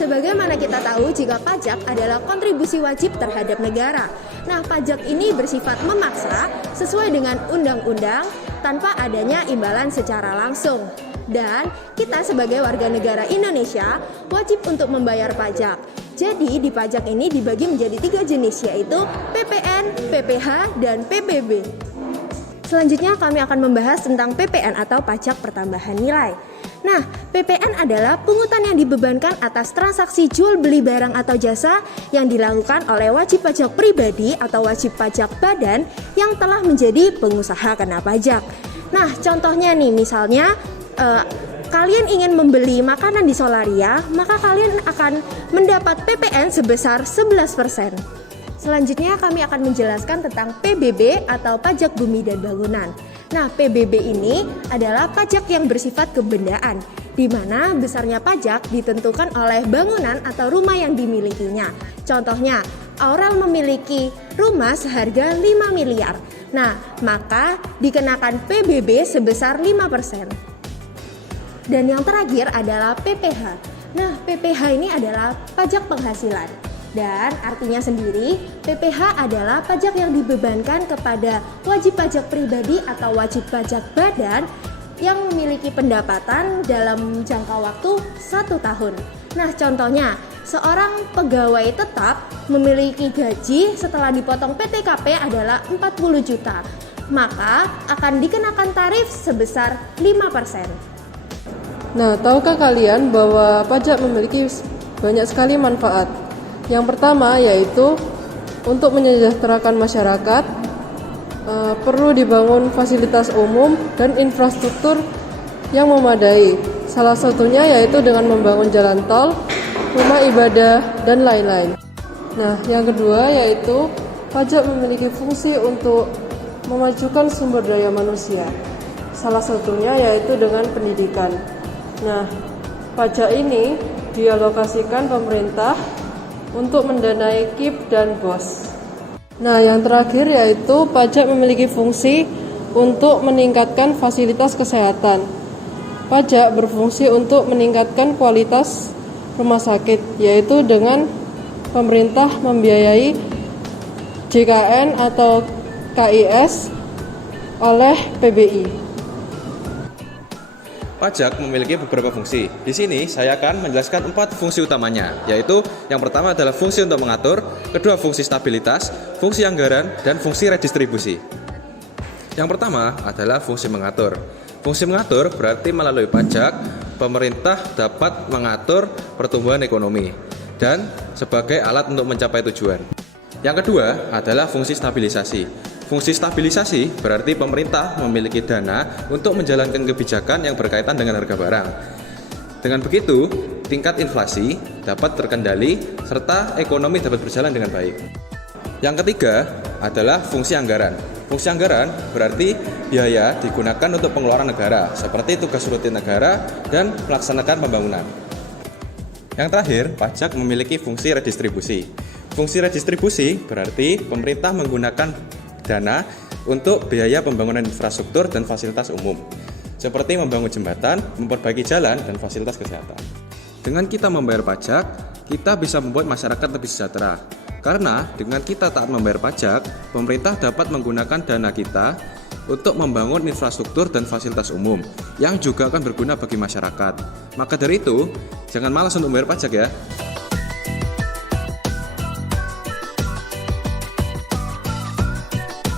Sebagaimana kita tahu jika pajak adalah kontribusi wajib terhadap negara. Nah, pajak ini bersifat memaksa sesuai dengan undang-undang tanpa adanya imbalan secara langsung. Dan kita sebagai warga negara Indonesia wajib untuk membayar pajak. Jadi di pajak ini dibagi menjadi 3 jenis, yaitu PPN, PPh, dan PBB. Selanjutnya kami akan membahas tentang PPN atau pajak pertambahan nilai. Nah, PPN adalah pungutan yang dibebankan atas transaksi jual beli barang atau jasa yang dilakukan oleh wajib pajak pribadi atau wajib pajak badan yang telah menjadi pengusaha kena pajak. Nah, contohnya nih, misalnya kalian ingin membeli makanan di Solaria, maka kalian akan mendapat PPN sebesar 11%. Selanjutnya kami akan menjelaskan tentang PBB atau pajak bumi dan bangunan. Nah, PBB ini adalah pajak yang bersifat kebendaan, di mana besarnya pajak ditentukan oleh bangunan atau rumah yang dimilikinya. Contohnya, orang memiliki rumah seharga 5 miliar. Nah, maka dikenakan PBB sebesar 5%. Dan yang terakhir adalah PPh. Nah, PPh ini adalah pajak penghasilan. Dan artinya sendiri, PPh adalah pajak yang dibebankan kepada wajib pajak pribadi atau wajib pajak badan yang memiliki pendapatan dalam jangka waktu 1 tahun. Nah, contohnya, seorang pegawai tetap memiliki gaji setelah dipotong PTKP adalah 40 juta. Maka akan dikenakan tarif sebesar 5%. Nah, tahukah kalian bahwa pajak memiliki banyak sekali manfaat? Yang pertama yaitu untuk menyejahterakan masyarakat, perlu dibangun fasilitas umum dan infrastruktur yang memadai. Salah satunya yaitu dengan membangun jalan tol, rumah ibadah, dan lain-lain. Nah, yang kedua yaitu pajak memiliki fungsi untuk memajukan sumber daya manusia. Salah satunya yaitu dengan pendidikan. Nah, pajak ini dialokasikan pemerintah untuk mendanai KIP dan BOS. Nah, yang terakhir yaitu pajak memiliki fungsi untuk meningkatkan fasilitas kesehatan. Pajak berfungsi untuk meningkatkan kualitas rumah sakit, yaitu dengan pemerintah membiayai JKN atau KIS oleh PBI. Pajak memiliki beberapa fungsi. Di sini saya akan menjelaskan 4 fungsi utamanya, yaitu yang pertama adalah fungsi untuk mengatur, kedua fungsi stabilitas, fungsi anggaran, dan fungsi redistribusi. Yang pertama adalah fungsi mengatur. Fungsi mengatur berarti melalui pajak, pemerintah dapat mengatur pertumbuhan ekonomi dan sebagai alat untuk mencapai tujuan. Yang kedua adalah fungsi stabilisasi. Fungsi stabilisasi berarti pemerintah memiliki dana untuk menjalankan kebijakan yang berkaitan dengan harga barang. Dengan begitu, tingkat inflasi dapat terkendali serta ekonomi dapat berjalan dengan baik. Yang ketiga adalah fungsi anggaran. Fungsi anggaran berarti biaya digunakan untuk pengeluaran negara, seperti tugas rutin negara dan melaksanakan pembangunan. Yang terakhir, pajak memiliki fungsi redistribusi. Fungsi redistribusi berarti pemerintah menggunakan dana untuk biaya pembangunan infrastruktur dan fasilitas umum, seperti membangun jembatan, memperbaiki jalan, dan fasilitas kesehatan. Dengan kita membayar pajak, kita bisa membuat masyarakat lebih sejahtera. Karena dengan kita taat membayar pajak, pemerintah dapat menggunakan dana kita untuk membangun infrastruktur dan fasilitas umum yang juga akan berguna bagi masyarakat. Maka dari itu, jangan malas untuk membayar pajak ya.